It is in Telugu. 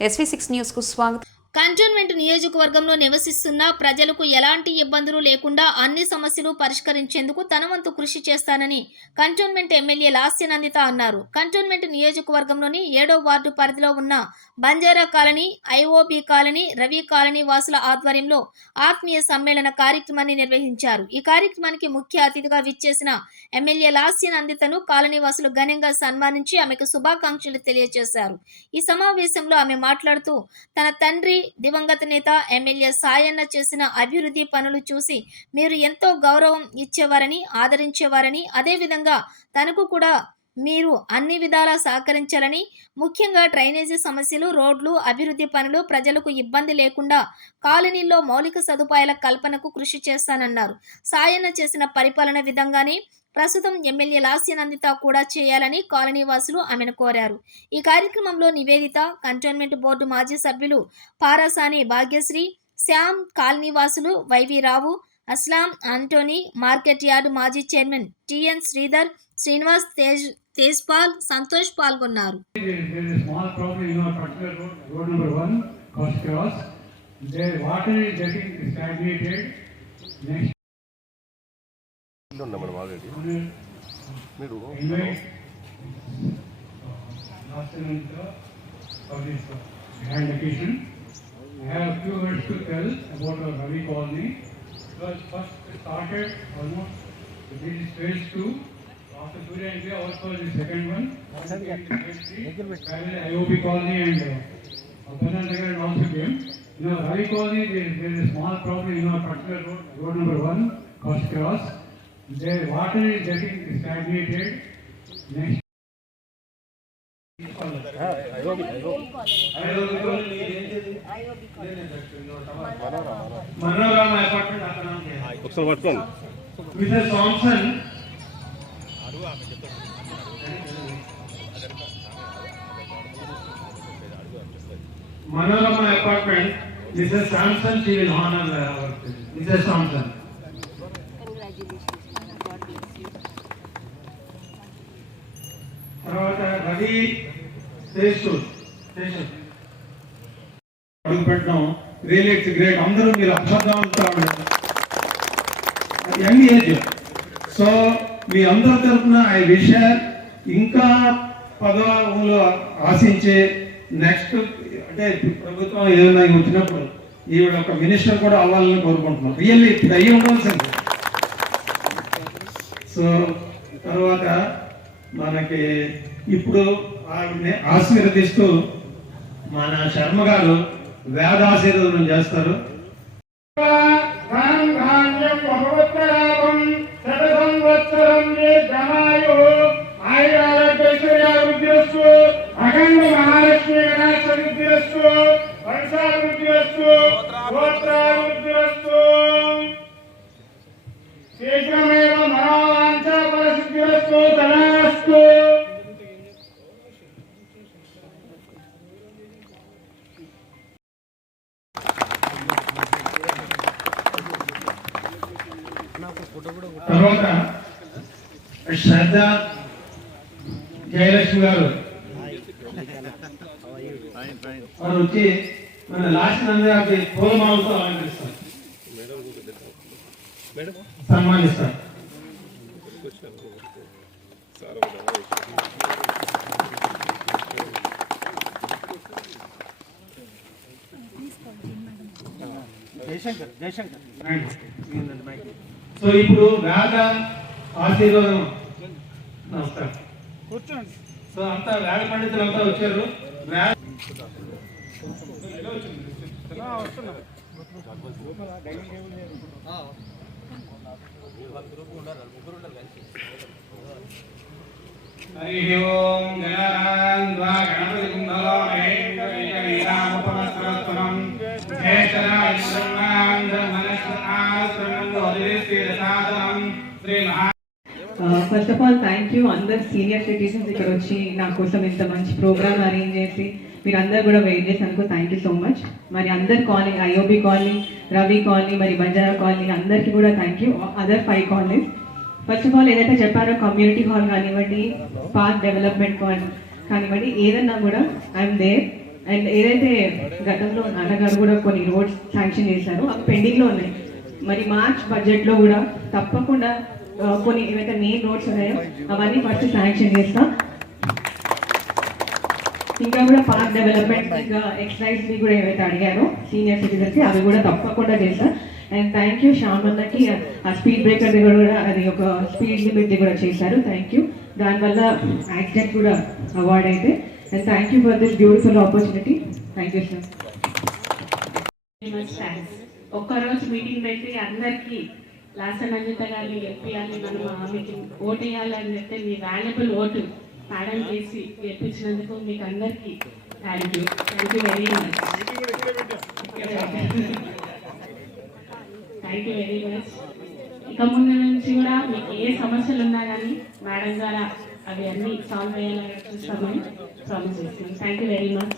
ఎస్వీ సిక్స్ న్యూస్కు స్వాగతం. కంటోన్మెంట్ నియోజకవర్గంలో నివసిస్తున్న ప్రజలకు ఎలాంటి ఇబ్బందులు లేకుండా అన్ని సమస్యలు పరిష్కరించేందుకు తనవంతు కృషి చేస్తానని కంటోన్మెంట్ ఎమ్మెల్యే లాస్యనందిత అన్నారు. కంటోన్మెంట్ నియోజకవర్గంలోని ఏడో వార్డు పరిధిలో ఉన్న Banjara colony IOB colony Ravi colony వాసుల ఆధ్వర్యంలో ఆత్మీయ సమ్మేళన కార్యక్రమాన్ని నిర్వహించారు. ఈ కార్యక్రమానికి ముఖ్య అతిథిగా విచ్చేసిన ఎమ్మెల్యే లాస్యనందితను కాలనీ వాసులు ఘనంగా సన్మానించి ఆమెకు శుభాకాంక్షలు తెలియజేశారు. ఈ సమావేశంలో ఆమె మాట్లాడుతూ తన తండ్రి దివంగత నేత ఎమ్మెల్యే సాయన్న చేసిన అభివృద్ధి పనులు చూసి మీరు ఎంతో గౌరవం ఇచ్చేవారని ఆదరించేవారని అదేవిధంగా తనకు కూడా మీరు అన్ని విధాలా సహకరించాలని ముఖ్యంగా డ్రైనేజీ సమస్యలు రోడ్లు అభివృద్ధి పనులు ప్రజలకు ఇబ్బంది లేకుండా కాలనీల్లో మౌలిక సదుపాయాల కల్పనకు కృషి చేస్తానన్నారు. సాయన్న చేసిన పరిపాలన విధంగానే ప్రస్తుతం ఎమ్మెల్యే లాస్యనందిత కూడా చేయాలని కాలనీ వాసులు ఆమెను కోరారు. ఈ కార్యక్రమంలో నివేదిత కంటోన్మెంట్ బోర్డు మాజీ సభ్యులు Parasani Bhagyashree Shyam కాలనీవాసులు Y V Rao Aslam Antony market yard మాజీ chairman T N Sridhar Srinivas Tej Tejpal Santosh పాల్గొన్నారు. Water is getting stagnated. Next, uh, for this uh, grand occasion. I have a few words to tell about our Ravi colony. It was first started almost, this is phase two. After Surya India, also the second one. Phase three, parallel IOB colony and uh, Benan Nagar and also came. In our Ravi colony, there there is a small problem in our particular road, road number one, Coast Cross. the water is getting stagnated. Next Manorama apartment Mrs Samson Manorama apartment Mrs Samson Ravi అడుగు పెట్టడం రియల్ ఇట్స్ గ్రేట్ అందరూ మీరు అర్థవంతా యంగ్ ఏజ్. సో మీ అందరి తరఫున ఐ విష ఇంకా పదవులు ఆశించే నెక్స్ట్ అంటే ప్రభుత్వం ఏదైనా వచ్చినప్పుడు ఈవిడ ఒక మినిస్టర్ కూడా అవ్వాలని కోరుకుంటున్నాం. రియల్లీ అయ్యి ఉండాల్సింది. సో తర్వాత మనకి ఇప్పుడు ఆవిడని ఆశీర్వదిస్తూ మన శర్మ గారు వేదాశీర్వదనం చేస్తారు. ధనం ధాన్యం భగవత్కరాపం శత సంవత్సరం జనాయు ఆయురారోగ్యశ్వర్యాభివృద్ధిరస్తు అఖండ శీఘ్రమేవ తర్వాత శ్రద్ధ జయలక్ష్మి గారు. వారు వచ్చి మన లాస్ట్ నందగారికి పూలమాలతో అలంకరిస్తారు. సన్మానిస్తారు. సో ఇప్పుడు వేద ఆశీర్వాదం. నమస్కారం. కూర్చోండి. సో అంతా వేద పండితులు అంతా వచ్చారు. వేద హరి ఓం గణాన్వా థ్యాంక్ యూ. అందరు సీనియర్ సిటిజన్స్ ఇక్కడ వచ్చి నా కోసం ఇంత మంచి ప్రోగ్రామ్ అరేంజ్ చేసి మీరు అందరు కూడా వెయిట్ చేసినందుకు థ్యాంక్ యూ సో మచ్. మరి అందరు colony IOB colony Ravi colony మరి బంజారా కాలనీ అందరికీ కూడా thank you. Other five colonies first of all ఏదైతే చెప్పారో కమ్యూనిటీ హాల్ కానివ్వండి పార్క్ డెవలప్మెంట్ కానివ్వండి ఏదన్నా కూడా ఐఎమ్ దేర్ అండ్ ఏదైతే గతంలో నాన్నగారు కూడా కొన్ని రోడ్స్ శాంక్షన్ చేశారో అవి పెండింగ్లో ఉన్నాయి. మరి మార్చ్ బడ్జెట్లో కూడా తప్పకుండా కొన్ని ఏవైతే మెయిన్ రోడ్స్ ఉన్నాయో అవన్నీ ఫస్ట్ శాంక్షన్ చేస్తాం. ఇంకా కూడా పార్క్ డెవలప్మెంట్ ఇంకా ఎక్సైజ్ని కూడా ఏవైతే అడిగారో సీనియర్ సిటిజన్స్ అవి కూడా తప్పకుండా చేస్తా. అండ్ థ్యాంక్ యూ శ్యామ్ అన్నకి ఆ స్పీడ్ బ్రేకర్ దగ్గర కూడా అది ఒక స్పీడ్ లిమిట్ కూడా చేశారు. థ్యాంక్ యూ దానివల్ల యాక్సిడెంట్ కూడా అవార్డ్ అయితే. And thank you for this beautiful opportunity thank you sir much thanks ఒక్కరోజు మీటింగ్ పెట్టి అందరికీ లాసన్ అనిత గారిని గెలిపించాలి మనం ఆమెకి ఓటేయాలని చెప్తే మీ వాల్యుబుల్ ఓటు మేడం చేసి గెలిపించినందుకు మీకు అందరికీ thank you thank you very much thank you very much ఇక ముందు నుంచి కూడా మీకు ఏ సమస్యలు ఉన్నా కానీ మేడం ద్వారా అవి అన్నీ సాల్వ్ అయ్యేలా చూస్తామని ప్రామిస్ చేస్తున్నాం. Thank you very much